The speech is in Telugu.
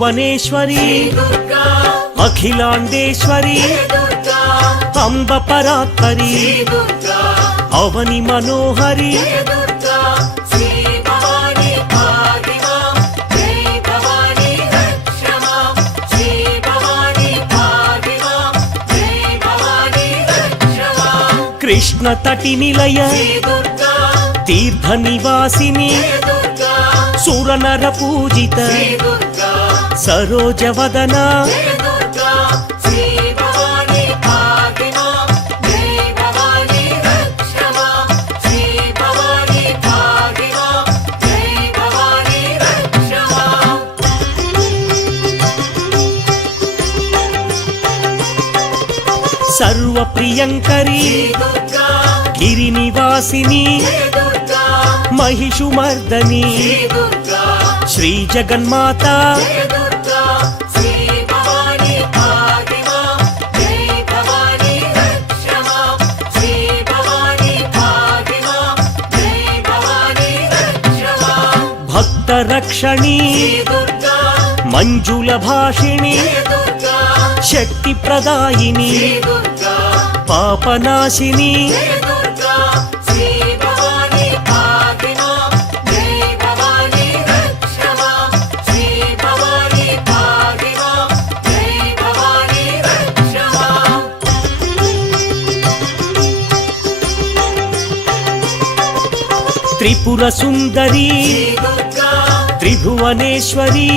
త్రిభువనేశ్వరి అఖిలాండేశ్వరి అంబ పరాత్పరి అవని మనోహరి కృష్ణ తటి నిలయ తీర్థ నివాసిని సురనర పూజిత సరోజవదన సర్వప్రియంకరి గిరినివాసిని महिषुमर्दनी श्री जगन्माता भक्त रक्षणी मंजुल भाषिणी शक्ति प्रदायिनी पापनाशिनी त्रिपुर सुंदरी त्रिभुवनेश्वरी